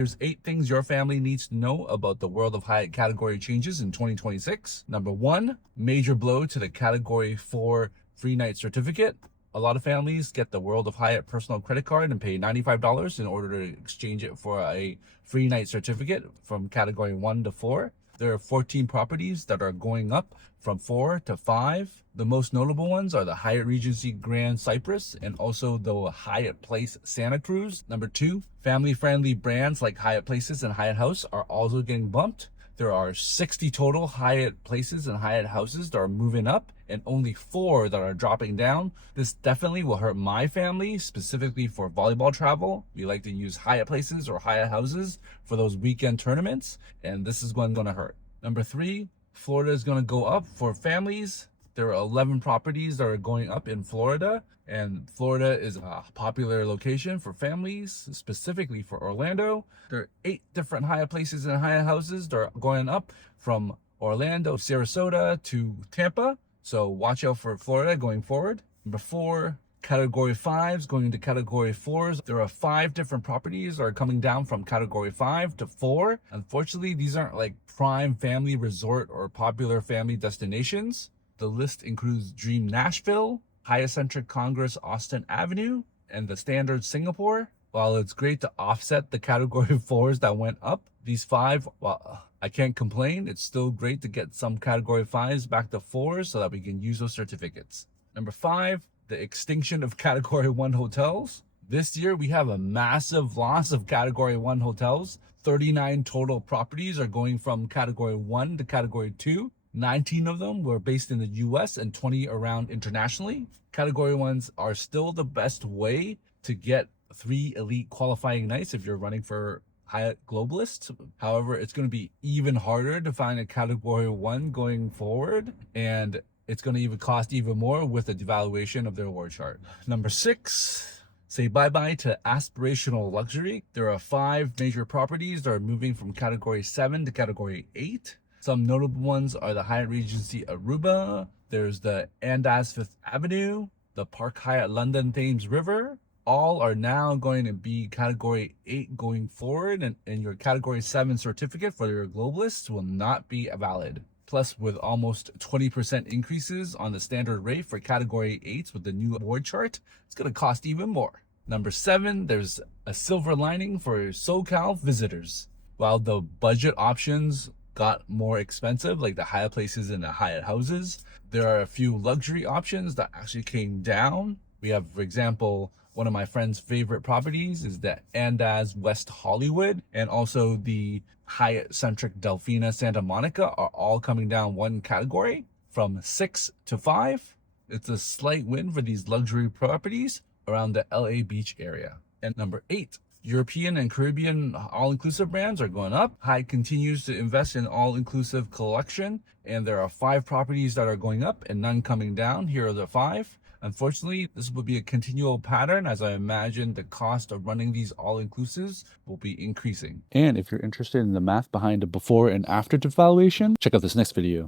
Here's 8 things your family needs to know about the World of Hyatt category changes in 2026. Number 1, major blow to the Category 4 free night certificate. A lot of families get the World of Hyatt personal credit card and pay $95 in order to exchange it for a free night certificate from Category 1 to 4. There are 14 properties that are going up from 4 to 5. The most notable ones are the Hyatt Regency Grand Cypress and also the Hyatt Place Santa Cruz. Number 2, family-friendly brands like Hyatt Places and Hyatt House are also getting bumped. There are 60 total Hyatt Places and Hyatt Houses that are moving up and only 4 that are dropping down. This definitely will hurt my family, specifically for volleyball travel. We like to use Hyatt Places or Hyatt Houses for those weekend tournaments, and this is going to hurt. Number 3, Florida is going to go up for families. There are 11 properties that are going up in Florida, and Florida is a popular location for families, specifically for Orlando. There are 8 different Hyatt Places and Hyatt Houses that are going up from Orlando, Sarasota to Tampa. So watch out for Florida going forward. Number 4, Category 5s going into Category 4s. There are 5 different properties that are coming down from Category 5 to 4. Unfortunately, these aren't like prime family resort or popular family destinations. The list includes Dream Nashville, Hyatt Centric Congress Austin Avenue, and the Standard Singapore. While it's great to offset the Category 4s that went up, these 5, well, I can't complain. It's still great to get some Category 5s back to 4s so that we can use those certificates. Number 5, the extinction of Category 1 hotels. This year, we have a massive loss of Category 1 hotels. 39 total properties are going from Category 1 to Category 2. 19 of them were based in the US and 20 around internationally. Category 1s are still the best way to get 3 elite qualifying nights if you're running for Hyatt Globalist. However, it's going to be even harder to find a Category 1 going forward, and it's going to even cost even more with the devaluation of their award chart. Number 6, say bye-bye to aspirational luxury. There are 5 major properties that are moving from Category 7 to Category 8. Some notable ones are the Hyatt Regency Aruba, there's the Andaz 5th Avenue, the Park Hyatt London Thames River. All are now going to be Category 8 going forward, and your Category 7 certificate for your globalists will not be valid. Plus, with almost 20% increases on the standard rate for Category 8s with the new award chart, it's going to cost even more. Number 7, there's a silver lining for SoCal visitors. While the budget options got more expensive, like the Hyatt Places and the Hyatt Houses, there are a few luxury options that actually came down. We have, for example, one of my friend's favorite properties is the Andaz West Hollywood, and also the Hyatt Centric Delfina Santa Monica are all coming down 1 category from 6 to 5. It's a slight win for these luxury properties around the LA Beach area. And number 8, European and Caribbean all-inclusive brands are going up. Hyatt continues to invest in all-inclusive collection, and there are 5 properties that are going up and none coming down. Here are the 5. Unfortunately, this will be a continual pattern, as I imagine the cost of running these all-inclusives will be increasing. And if you're interested in the math behind the before and after devaluation, check out this next video.